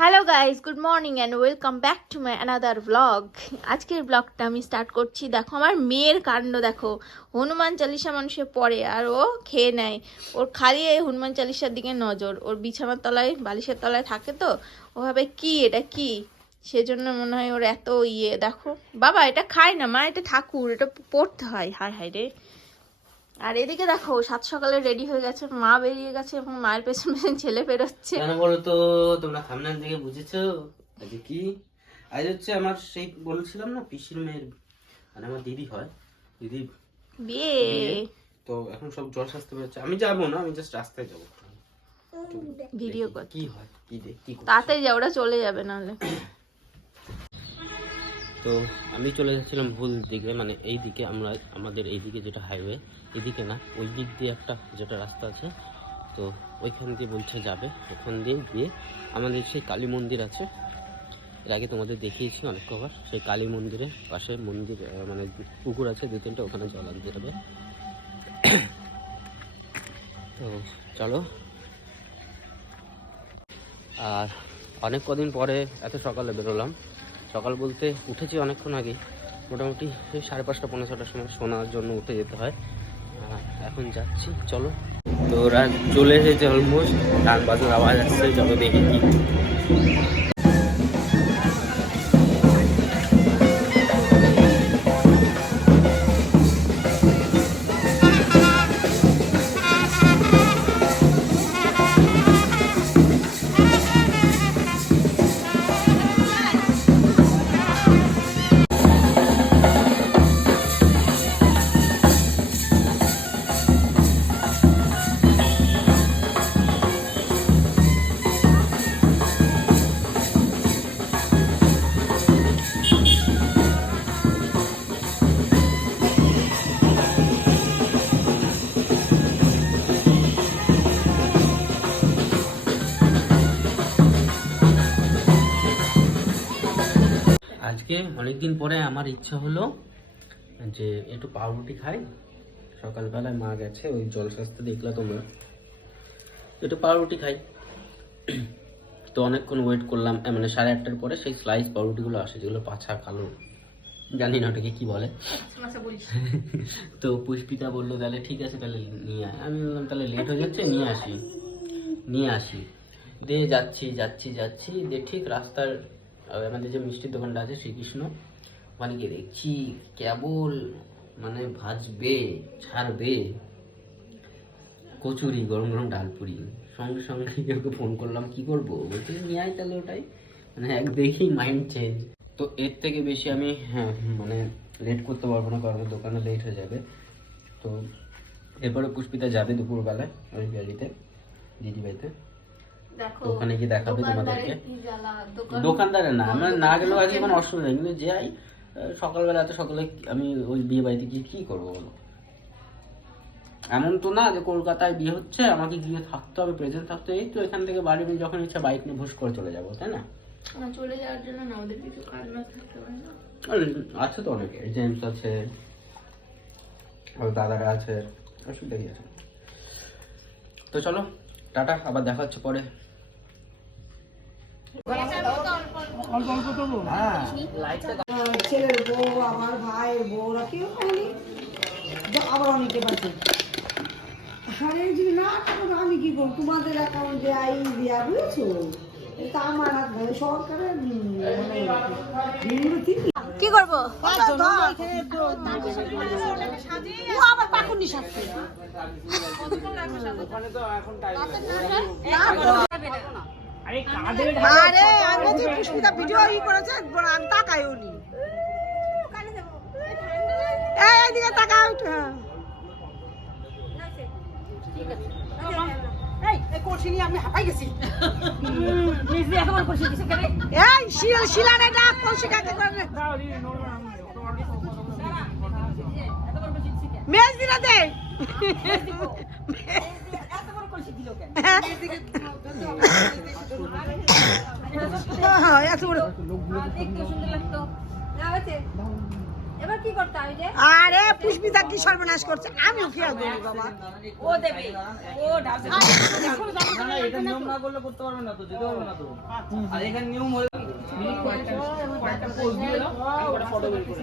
Hello guys good morning and welcome back to my another blog আজকের ব্লগটা আমি start করছি। দেখো, আমার মেয়ের কাণ্ড, দেখো। হনুমান চালিসা মানুষে পড়ে আর ও খেয়ে নেয়। ওর খালি এই হনুমান চালিসার দিকে নজর। ওর বিছানার তলায়, বালিশের তলায় থাকে তো। ও ভাবে, কি এটা কি? সেজন্য মনে হয় ওর এত ইয়ে। দেখো, বাবা, এটা খায় না। মা, এটা ঠাকুর, এটা পড়তে হয়। হায় হায় রে। আর এদিকে দেখো সাত সকালে রেডি হয়ে গেছে মা বেরিয়ে গেছে এবং মায়ের পেছন পেছন ছেলে বেরোচ্ছে। কেন বলো তো? তোমরা খামনান থেকে বুঝেছ? আজকে কি? আজ হচ্ছে আমার সেই বলছিলাম না পিসির মেয়ের মানে আমার দিদি হয় দিদি বিয়ে। তো এখন সব জল স্বাস্থ্য বেরোচ্ছে। আমি যাব না আমি জাস্ট রাস্তায় যাব। ভিডিও কি হয় কি দেখ কি। তাড়াতাড়ি যা ওরা চলে যাবে নাহলে। তো আমি চলে যাচ্ছিলাম ভুল দিকে মানে এই দিকে আমরা, আমাদের এই দিকে যেটা হাইওয়ে এদিকে না, ওই দিক দিয়ে একটা যেটা রাস্তা আছে, তো ওইখান দিয়ে বলছে যাবে। ওখান দিয়ে গিয়ে আমাদের সেই কালী মন্দির আছে। এর আগে তোমাদের দেখিয়েছি অনেক কবার, সেই কালী মন্দিরের পাশে মন্দির মানে পুকুর আছে, দু তিনটা, ওখানে জল আনতে হবে। তো চলো। আর অনেক কদিন পরে এত সকালে বেরোলাম। সকাল বলতে উঠেছি অনেকক্ষণ আগে। মোটামুটি সেই সাড়ে পাঁচটা পনেরো ছটার সময় শোনার জন্য উঠে যেতে হয়। এখন যাচ্ছি, চলো। তো ওরা চলে এসেছে অলমোস্ট গান বাজার আওয়াজ আসছে, চলো দেখি কি অনেকদিন পরে আমার ইচ্ছা হলো যে একটু পাউরুটি খাই। সকালবেলায় মা গেছে, ওই জলস্বাস্থ্য দেখলা তোমরা। একটু পাউরুটি খাই। তো অনেকক্ষণ ওয়েট করলাম মানে সাড়ে আটটার পরে সেই স্লাইস পাউরুটিগুলো আসে, যেগুলো পাছা, কালো। জানি না ওটাকে কি বলে। তো পুষ্পিতা বলল, তাহলে ঠিক আছে, তাহলে নিয়ে আমি বললাম, তাহলে লেট হয়ে যাচ্ছে, নিয়ে আসি। নিয়ে আসি। দিয়ে যাচ্ছি যাচ্ছি যাচ্ছি, দিয়ে ঠিক রাস্তার আহ, আমাদের যে মিষ্টির দোকানটা আছে শ্রীকৃষ্ণ ওখানে গিয়ে দেখছি কেবল মানে ভাজবে ছাড়বে কচুরি গরম গরম ডালপুরি সঙ্গে সঙ্গে ওকে ফোন করলাম কি করব? বলছে নিয়ে আয় তাহলে ওটাই। মানে এক দেখি মাইন্ড চেঞ্জ তো এর থেকে বেশি আমি হ্যাঁ মানে লেট করতে পারব না কারণ দোকানে লেট হয়ে যাবে। তো এরপরে পুষ্পিতা যাবে দুপুরবেলায় ওই বাড়িতে দিদি বাড়িতে ওখানে গিয়ে দেখাবে তোমাদেরকে। কি জ্বালা, দোকান- দোকানদারে না আমরা না গেলেও আজকে কোনো অসুবিধা নেই কিন্তু যাই সকালবেলা এত সকালে আমি ওই বিয়ে বাড়িতে গিয়ে কি করব বলো? এমন তো না যে কলকাতায় বিয়ে হচ্ছে আমাকে গিয়ে থাকতে হবে প্রেজেন্ট থাকতে এই তো এখান থেকে বাড়ি যখন ইচ্ছা বাইক নিয়ে ভুস করে চলে যাব তাই না? চলে যাওয়ার জন্য না ওদের কিছু কারণ থাকতে পারে না। আছে তো অনেকে জেমস আছে দাদারা আছে অসুবিধা কি আছে। তো চলো টাটা আবার দেখা হচ্ছে পরে। ছেলের বউ আমার ভাইয়ের বউরা কেউ খায়নি আবার অনেকে বাঁচে আরে যদি না থাকো আমি কি করব তোমাদের অ্যাকাউন্টে আই দেওয়া বুঝেছ এটা আমার সরকারের কি করব আবার পাকুনি সাথে আরে আমি যে পুষ্পিতা ভিডিও ই করেছে বড় আমি তাকাইও নি। এই এদিকে তাকাও একটু হ্যাঁ। এই শিলারে ডাক কলসি কাকে করে মেজ দিলা দে। আরে পুষ্পিতা কি সর্বনাশ করছে? আমি কি বাবা? ও দেবে। ও না না এটা নিয়ম না করলে করতে পারবে না তো যেতে পারবে না তো। আর এখানে নিয়ম হলো কয়েকটা পোজ দিয়ে দাও আমি কটা ফটো বের করে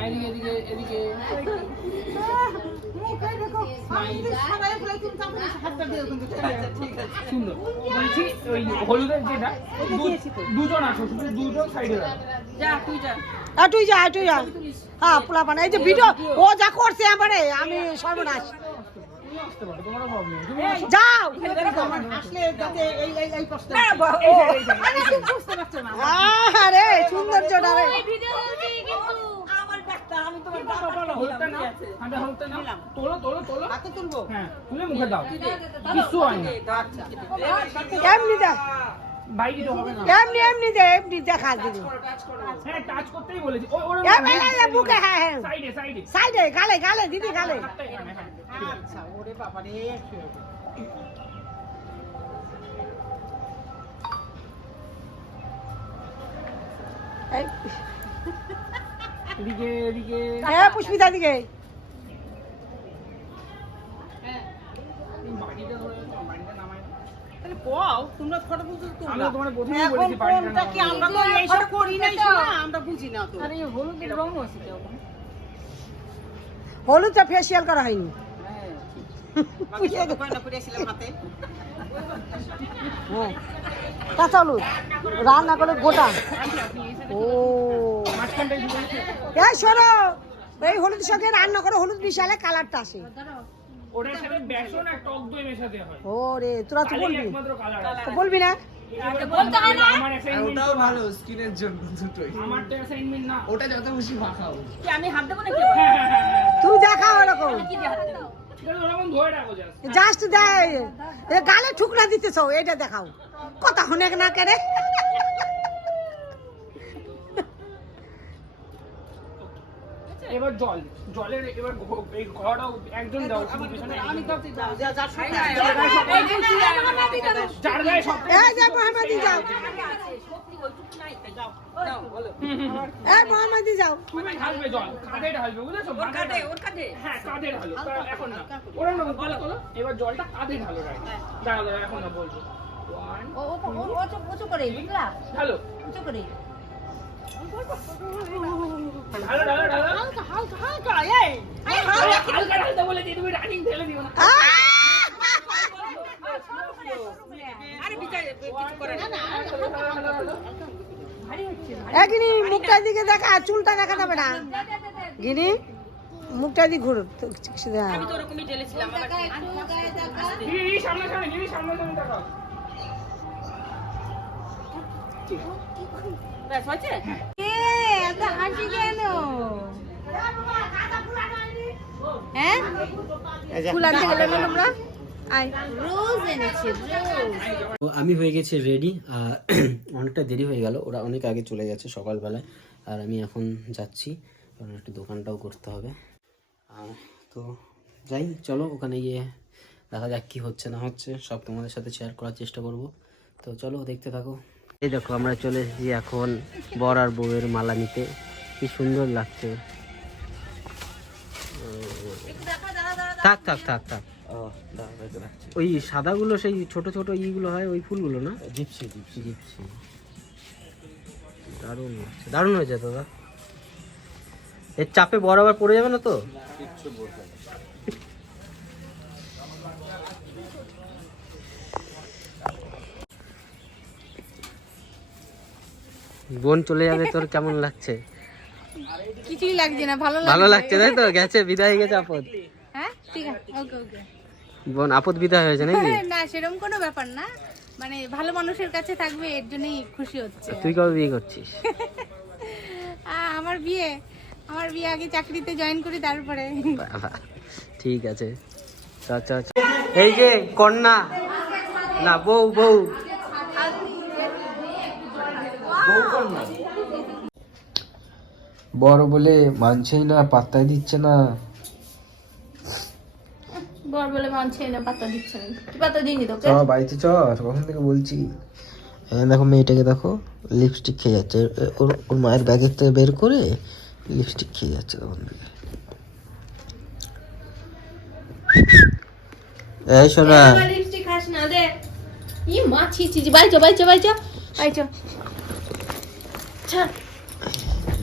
এদিকে এদিকে এদিকে সুন্দর। বলছি ওই হলুদের যেটা দুজন আছো শুধু দুজন সাইডে যা তুই যা। তুই যা তুই যা। হ্যাঁ পোলা পানা এই যে ভিডিও ও যা করছে আমারে আমি সর্বনাশ। যাও। আরে সৌন্দর্যটা রে। হলুদটা নাও হাতে হলুদটা নাও তোলো তোলো তোলো হাতে তুলবো? তুলে মুখে দাও। কিছু না। এমনি দেখ এমনি এমনি দে এমনি দেখা দিবি। হ্যাঁ টাচ করতেই বলেছি। ওই ওর এম, এ, এ, এ, বুকে হ্যাঁ হ্যাঁ সাইডে সাইডে সাইডে গালে গালে দিদি গালে। এদিকে এদিকে। এ পুষ্পিতা দিকে। ফটো তুলতে আমি তো প্রথমেই বলেছি কোনটা কি আমরা তো এইসব করি নাই আমরা বুঝি না তো। হলুদটা ফেসিয়াল করা হয়নি। হাতে। হ্যাঁ। কাঁচা হলুদ রান্না করে গোটা। ও। ঢুকে এই শোনো এই হলুদ সঙ্গে রান্না করে হলুদ মিশালে কালারটা আসে। ওটার সাথে বেসন আর টক দই মেশাতে হয়। ও রে তোরা তো বলবি? একমাত্র কালার তো বলবি না? বলতে হয় না? ওটাও ভালো স্কিনের জন্য দুটোই। আমার তো অ্যাসাইনমেন্ট না। ওটা যত খুশি মাখাও। কি আমি হাত দেবো নাকি? তুই দেখা ওরকম। জাস্ট দেয় গালে ঠুকরা দিতেছ এটা দেখাও। কথা শুনে না কেরে এবার জল জলের এবার এই ঘরটাও একজন দাও পিছনে আমি তো যার গায়ে সব এই যে মোহাম্মদি যাও। এই মোহাম্মদি যাও। তুমি ঢালবে জল কাঁধে ঢালবে বুঝেছ? ওর কাটে ওর কাটে হ্যাঁ কাঁধে ঢালো এখন না। ওরা না বলো এবার জলটা কাঁধে ঢালো রাইট দাঁড়া দাঁড়া এখন না বলব। ও ও ও উঁচু উঁচু করে বুঝলা? ঢালো। উঁচু করে। গিনি মুখটার দিকে দেখা চুলটা দেখা যাবে না। গিনি মুখটা দিকে ঘুরো। তো কিছু দেখা- আমি তো ওরকমই ঢেলেছিলাম হাসি কেন? হ্যাঁ? ফুল আনতে গেলে না তোমরা। আয়। রোজ এনেছি রোজ। তো আমি হয়ে গেছি রেডি আর অনেকটা দেরি হয়ে গেল। ওরা অনেক আগে চলে গেছে সকালবেলায় আর আমি এখন যাচ্ছি। কারণ একটু দোকানটাও করতে হবে। আর তো যাই চলো ওখানে গিয়ে দেখা যাক কি হচ্ছে না হচ্ছে। সব তোমাদের সাথে শেয়ার করার চেষ্টা করব। তো চলো দেখতে থাকো। এই দেখো আমরা চলে এসেছি এখন বর আর বউয়ের মালা নিতে। কি সুন্দর লাগছে। থাক থাক থাক থাক। ওই সাদাগুলো সেই ছোট ছোট ইগুলো হয় ওই ফুলগুলো না? Gypsy gypsy. জিপসি। দারুণ লাগছে। দারুণ হয়েছে দাদা। এর চাপে বরাবর পড়ে যাবে না তো? বোন চলে যাবে তোর কেমন লাগছে? কিছুই লাগছে না ভালো ভালো লাগছে। তাই তো? গেছে বিদায় হয়ে গেছে আপদ। হ্যাঁ? ঠিক আছে ওকে ওকে। বোন আপদ বিদায় হয়েছে নাকি? না সেরকম কোনো ব্যাপার না। মানে ভালো মানুষের কাছে থাকবে এর জন্যই খুশি হচ্ছে। তুই কবে বিয়ে করছিস? আমার বিয়ে আমার বিয়ে আগে চাকরিতে জয়েন করি তারপরে। ঠিক আছে। চ, চ, চ। এই যে কন্যা। না বউ বউ। বড় বলে মানছেই না পাত্তাই দিচ্ছে না। বর বলে মানছে না পাত্তা দিচ্ছে না। কি পাত্তা দিইনি তোকে? চ বাড়িতে চ কখন থেকে বলছি। হ্যাঁ দেখো মেয়েটাকে দেখো লিপস্টিক খেয়ে যাচ্ছে। ওর ওর মায়ের ব্যাগের থেকে বের করে লিপস্টিক খেয়ে যাচ্ছে তখন থেকে। এই শোনা লিপস্টিক খাস না দে। ই মা ছি বাইচো বাইচো বাইচো। বাইচো। ছাড়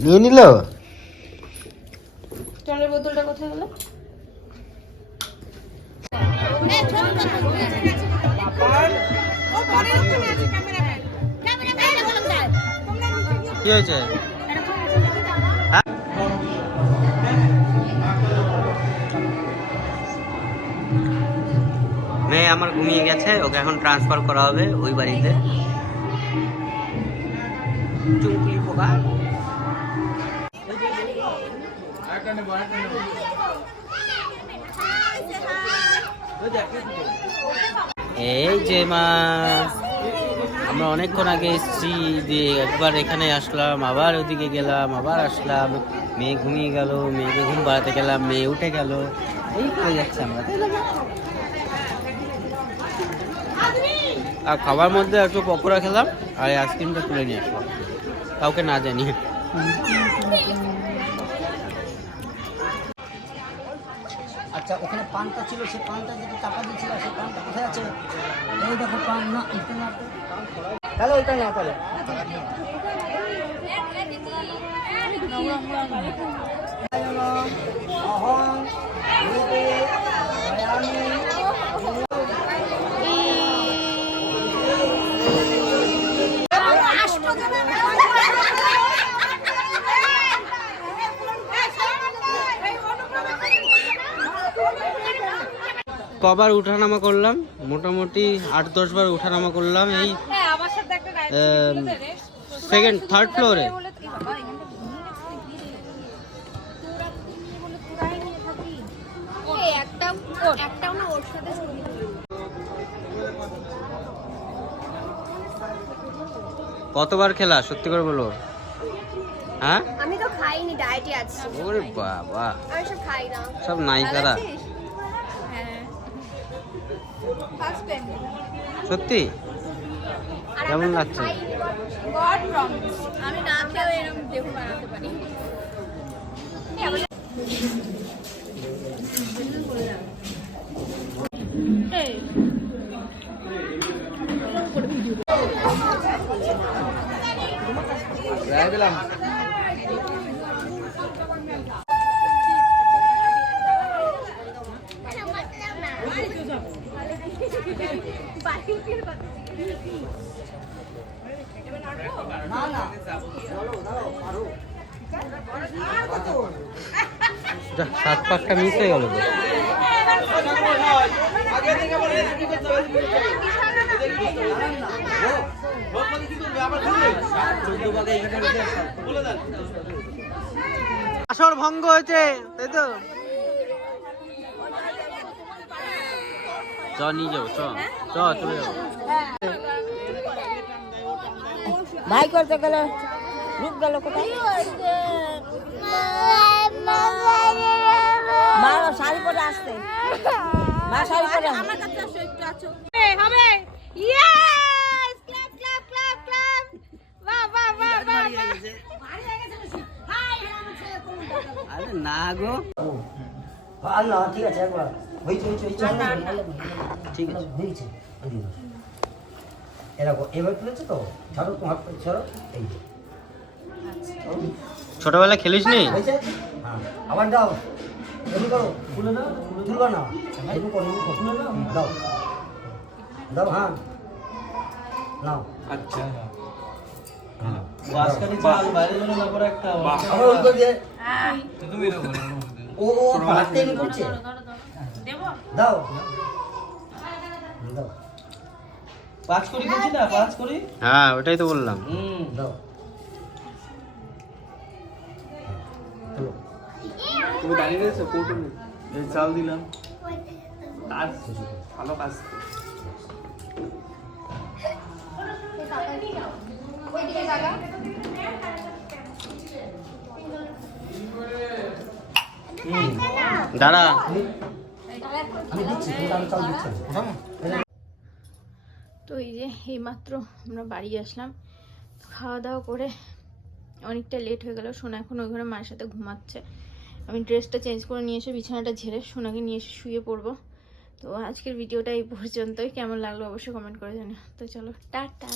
নিয়ে নিল? জলের বোতলটা কোথায় গেল? কি হয়েছে মেয়ে আমার ঘুমিয়ে গেছে ওকে এখন ট্রান্সফার করা হবে ওই বাড়িতে। চুমকি পোকা। এই যে মা, আমরা অনেকক্ষণ আগে এসেছি, দিয়ে একবার এখানে আসলাম, আবার ওদিকে গেলাম, আবার আসলাম, মেয়ে ঘুমিয়ে গেল, মেয়েকে ঘুম পাড়াতে গেলাম, মেয়ে উঠে গেল। এই করে যাচ্ছে আমরা। আর খাবার মধ্যে একটু পকোড়া খেলাম, আর আইসক্রিমটা তুলে নিয়ে আসলাম। কাউকে না জানিয়ে। আচ্ছা ওখানে পানটা ছিল সেই পানটা যেটা টাকা দিয়েছিল সেই পানটা কোথায় আছে এই দেখো পান না এটা না তাহলে ওইটা না তাহলে অহং রূপে কবার উঠানামা করলাম মোটামুটি আট দশ বার উঠানামা করলাম এই সেকেন্ড থার্ড ফ্লোরে কতবার খেলা সত্যি করে বলো? হ্যাঁ? আমি তো খাইনি ডায়েটে আছি। ওরে বাবা। আমি সব খাই না। সব নায়িকারা। সত্যি? কেমন লাগছে? আমি না খেয়েও এরকম দেহ বানাতে পারি। সাত পাঁচটা মিস হয়ে গেল আসর ভঙ্গ হয়েছে তাই তো? চ নিয়ে যাব চ চ চলে যাব ভাই করতে গেলে রূপ গেল কোথায় মা শাড়ি পরে আসতে মা শাড়ি পরে আমার কাছে আসো একটু আছো হবে yes clap clap clap clap বাহ বাহ বাহ বাহ আরে না গো না ঠিক আছে একবার। হয়েছে হয়েছে হয়েছে। ঠিক আছে। হয়েছে এরকম এবার তুলেছে তো? ছাড়ো তোমার ছাড়ো। এই যে। ছোটবেলায় খেলিস নি? হ্যাঁ। আবার দাও। এমনি করো। তুলে তুলবা না। এমনি করো এমনি করো। দাও। দাও। হ্যাঁ। নাও। আচ্ছা। হ্যাঁ। একটা আবার ওই করে দিয়ে তুমি এরকম ও করছে? দাও। দাও। পাঁচ করি না পাঁচ করি হ্যাঁ ওটাই তো বললাম। হুম দাও। তুমি দাঁড়িয়ে রয়েছো কৌটো এই চাল দিলাম। আর ভালো কাজ। দাঁড়া। তো এই যে এইমাত্র আমরা বাড়ি আসলাম। খাওয়া দাওয়া করে অনেকটা লেট হয়ে গেল। সোনা এখন ওই ঘরে মায়ের সাথে ঘুমাচ্ছে। আমি ড্রেসটা চেঞ্জ করে নিয়ে এসে বিছানাটা ঝেড়ে সোনাকে নিয়ে এসে শুয়ে পড়ব। তো আজকের ভিডিওটা এই পর্যন্তই। কেমন লাগল অবশ্যই কমেন্ট করে জানিও। তো চলো, টাটা।